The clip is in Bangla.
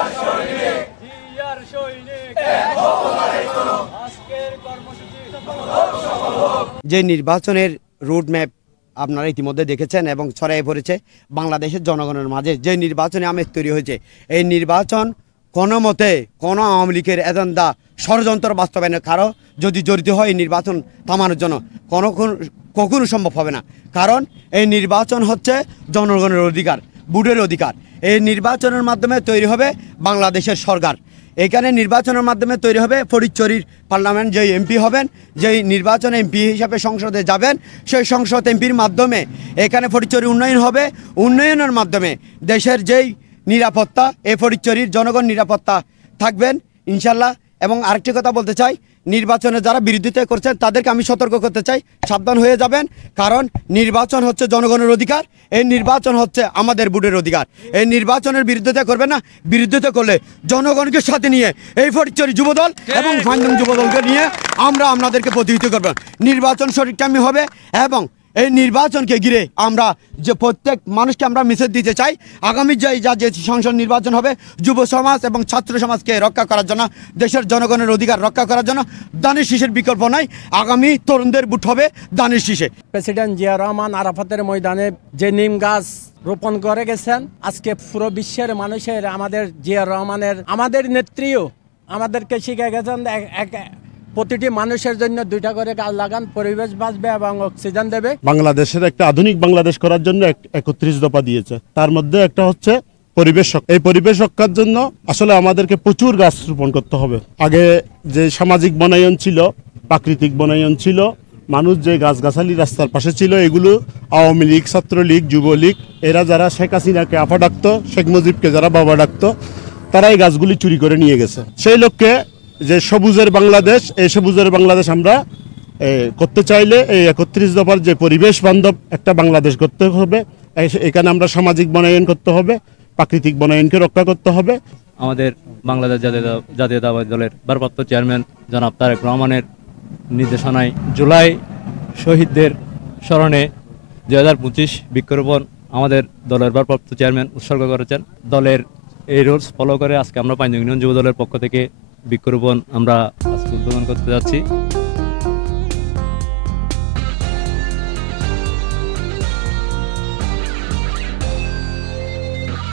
জিয়ার সৈনিক আজকের কর্মসূচি যে নির্বাচনের রোড ম্যাপ আপনারা ইতিমধ্যে দেখেছেন এবং ছড়িয়ে পড়েছে বাংলাদেশের জনগণের মাঝে, যে নির্বাচনে আমেজ তৈরি হয়েছে, এই নির্বাচন কোনো মতে কোনো আওয়ামী লীগের এজেন্ডা ষড়যন্ত্র বাস্তবায়নের কারো যদি জড়িত হয় এই নির্বাচন থামানোর জন্য কখনো সম্ভব হবে না। কারণ এই নির্বাচন হচ্ছে জনগণের অধিকার, ভোটের অধিকার। এই নির্বাচনের মাধ্যমে তৈরি হবে বাংলাদেশের সরকার। এখানে নির্বাচনের মাধ্যমে তৈরি হবে ফটিকছড়ির পার্লামেন্ট, যেই এমপি হবেন, যেই নির্বাচনে এমপি হিসাবে সংসদে যাবেন, সেই সংসদ এমপির মাধ্যমে এখানে ফটিকছড়ি উন্নয়ন হবে। উন্নয়নের মাধ্যমে দেশের যেই নিরাপত্তা, এই ফটিকছড়ির জনগণ নিরাপত্তা থাকবেন ইনশাল্লাহ। এবং আরেকটি কথা বলতে চাই, নির্বাচনে যারা বিরোধিতা করছেন তাদেরকে আমি সতর্ক করতে চাই, সাবধান হয়ে যাবেন। কারণ নির্বাচন হচ্ছে জনগণের অধিকার, এই নির্বাচন হচ্ছে আমাদের ভোটের অধিকার। এই নির্বাচনের বিরোধিতা করবে না, বিরোধিতা করলে জনগণকে সাথে নিয়ে এই ফটিকছড়ি যুবদল এবং ফাইনাল যুবদলকে নিয়ে আমরা আপনাদেরকে প্রতিহিত করব। নির্বাচন সঠিক টাইমে হবে এবং এই নির্বাচনকে ঘিরে আমরা যে প্রত্যেক মানুষকে আমরা মেসেজ দিতে চাই, আগামী যে সংসদ নির্বাচন হবে যুব সমাজ এবং ছাত্র সমাজকে রক্ষা করার জন্য, দেশের জনগণের অধিকার রক্ষা করার জন্য দানের শীষের বিকল্প নাই। আগামী তরুণদের ভোট হবে দানের শীষে। প্রেসিডেন্ট জিয়া রহমান আরাফাতের ময়দানে যে নিম গাছ রোপণ করে গেছেন, আজকে পুরো বিশ্বের মানুষের আমাদের জিয়া রহমানের, আমাদের নেত্রীও আমাদেরকে শিখে গেছেন প্রতিটি মানুষের জন্য 2টা করে গাছ লাগান, পরিবেশ বাঁচবে এবং অক্সিজেন দেবে। বাংলাদেশের একটা আধুনিক বাংলাদেশ করার জন্য 31 দফা দিয়েছে, তার মধ্যে একটা হচ্ছে পরিবেশ। এই পরিবেশ রক্ষার জন্য আসলে আমাদেরকে প্রচুর গাছ রোপণ করতে হবে। আগে যে সামাজিক বনায়ন ছিল, প্রাকৃতিক বনায়ন ছিল, মানুষ যে গাছগাছালি রাস্তার পাশে ছিল, এগুলো আওয়ামী লীগ, ছাত্রলীগ, যুবলীগ, এরা যারা শেখ হাসিনাকে আপা ডাকতো, শেখ মুজিবকে যারা বাবা ডাকতো, তারা এই গাছগুলি চুরি করে নিয়ে গেছে। সেই লক্ষ্যে যে সবুজের বাংলাদেশ, এই সবুজের বাংলাদেশ আমরা করতে চাইলে এই 31 দফার যে পরিবেশ বান্ধব একটা বাংলাদেশ করতে হবে। এখানে আমরা সামাজিক বনায়ন করতে হবে, প্রাকৃতিক বনায়নকে রক্ষা করতে হবে। আমাদের বাংলাদেশ জাতীয়তাবাদী দলের ভারপ্রাপ্ত চেয়ারম্যান জনাব তারেক রহমানের নির্দেশনায় জুলাই শহীদদের স্মরণে 2025 বৃক্ষরোপণ আমাদের দলের ভারপ্রাপ্ত চেয়ারম্যান উৎসর্গ করেছেন। দলের এই রুলস ফলো করে আজকে আমরা পাঁচজন ইউনিয়ন যুব দলের পক্ষ থেকে বৃক্ষরোপণ আমরা আজকে উদ্বোধন করতে যাচ্ছি।